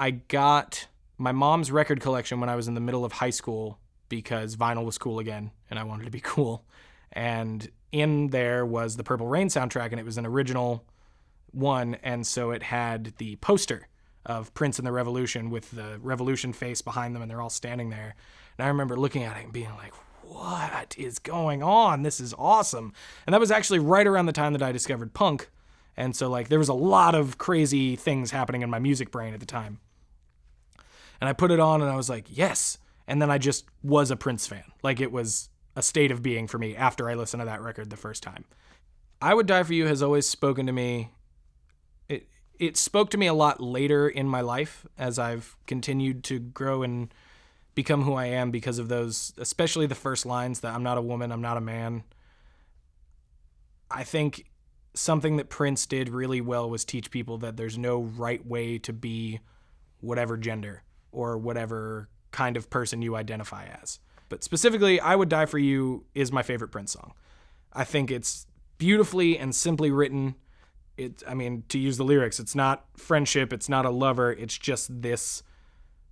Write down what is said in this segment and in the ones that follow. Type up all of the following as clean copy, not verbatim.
I got my mom's record collection when I was in the middle of high school because vinyl was cool again and I wanted to be cool. And in there was the Purple Rain soundtrack, and it was an original one, and so it had the poster of Prince and the Revolution with the Revolution face behind them, and they're all standing there. And I remember looking at it and being like, what is going on? This is awesome. And that was actually right around the time that I discovered punk. And so like there was a lot of crazy things happening in my music brain at the time. And I put it on and I was like, yes. And then I just was a Prince fan. Like it was a state of being for me after I listened to that record the first time. I Would Die For You has always spoken to me. It spoke to me a lot later in my life as I've continued to grow and become who I am because of those, especially the first lines that I'm not a woman, I'm not a man. I think something that Prince did really well was teach people that there's no right way to be whatever gender or whatever kind of person you identify as. But specifically, I Would Die For You is my favorite Prince song. I think it's beautifully and simply written. To use the lyrics, it's not friendship, it's not a lover, it's just this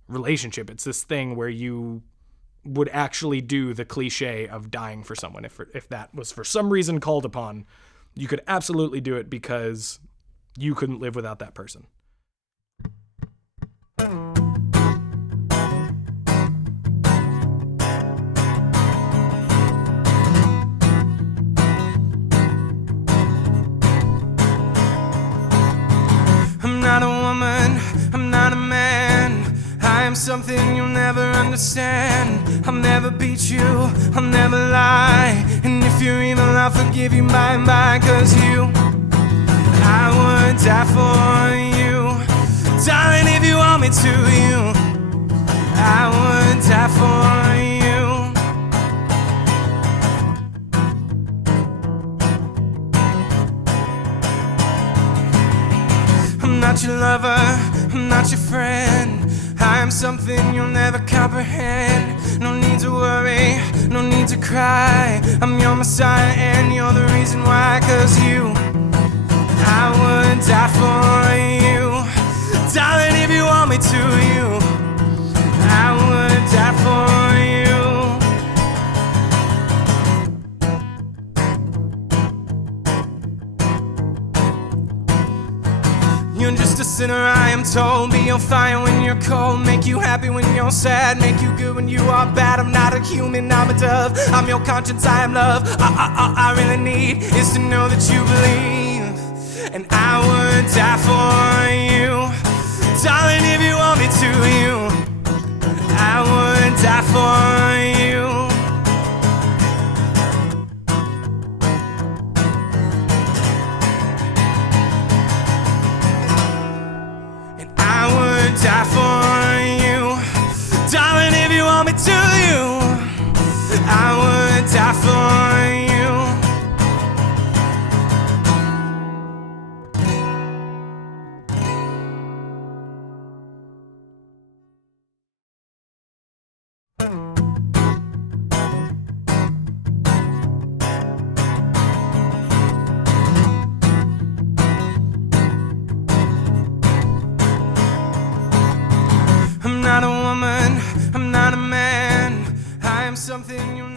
relationship. It's this thing where you would actually do the cliche of dying for someone. If that was for some reason called upon, you could absolutely do it because you couldn't live without that person. I'm not a woman, I'm not a man. I am something you'll never understand. I'll never beat you, I'll never lie. And if you're evil, I'll forgive you by and by. Cause I would die for you. Darling, if you want me to, I would die for you. I'm not your lover, I'm not your friend. I am something you'll never comprehend. No need to worry, no need to cry. I'm your Messiah and you're the reason why. Cause I would die for you. Darling, if you want me to, I would die for you. You're just a sinner, I am told. Be on fire when you're cold. Make you happy when you're sad. Make you good when you are bad. I'm not a human, I'm a dove. I'm your conscience, I am love. All I really need is to know that you believe. And I would die for you. Darling, if you want me to, I would die for you. Die for you. Darling, if you want me to, I would die for you. I'm not a woman, I'm not a man. I am something you'll